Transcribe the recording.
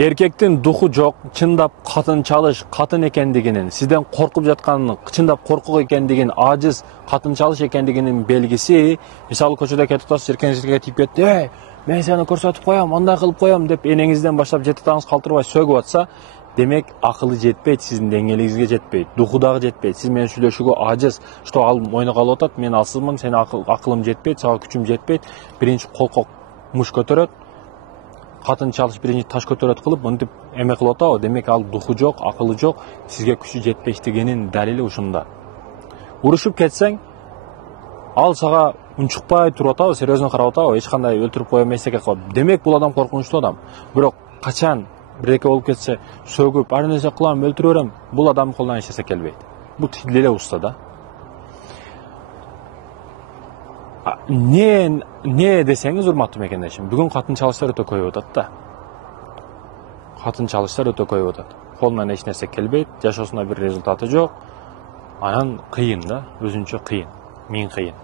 Erkектин духу жок, чындап катын чалыш катын экендигинин, сизден коркуп жатканын, чындап коркук экендигин, ажыз катын чалыш экендигинин белгиси, мисалы көчөдө кетип атасыз, эркеңизге тип кетти, мен сени көрсөтүп коем, андай кылып коем деп энеңизден баштап жетитаңыз калтырбай сөгүп атса, демек акылы жетпейт, сиздин деңгээлиңизге жетпейт, духу дагы жетпейт. Сиз менен сүйлөшүүгө ажыз, что ал мойнуна алып атат, мен алсызмын, сени акылым жетпейт, сага күчүм жетпейт. Биринчи колкок муш көтөрөт, катын чалыш биринчи таш көтөрөт кылып, мынтип эме кылып атабы, демек ал духу жок, акылы жок, сизге күчү жетпештигинин далили ушунда. Урушуп кетсең, ал сага унчукпай туруп атабы, серьезно карап атабы, эч кандай өлтүрүп коем эчтеке кылып. Демек бул адам коркунучтуу адам. Бирок качан бирдеке болуп кетсе, сөгүп, ар нерсе кылам, өлтүрүп берем, бул адамдын колунан эч нерсе келбейт. Бул тилделе уста да. Не десеңиз, урматтуу мекендешим, бүгүн катын чалыштар өтө көбөйүп атат да. Катын чалыштар өтө көбөйүп атат. Колунан эч нерсе келбейт, жашоосунда бир результаты жок. Анан кыйын да, өзүнчө кыйын, миң кыйын.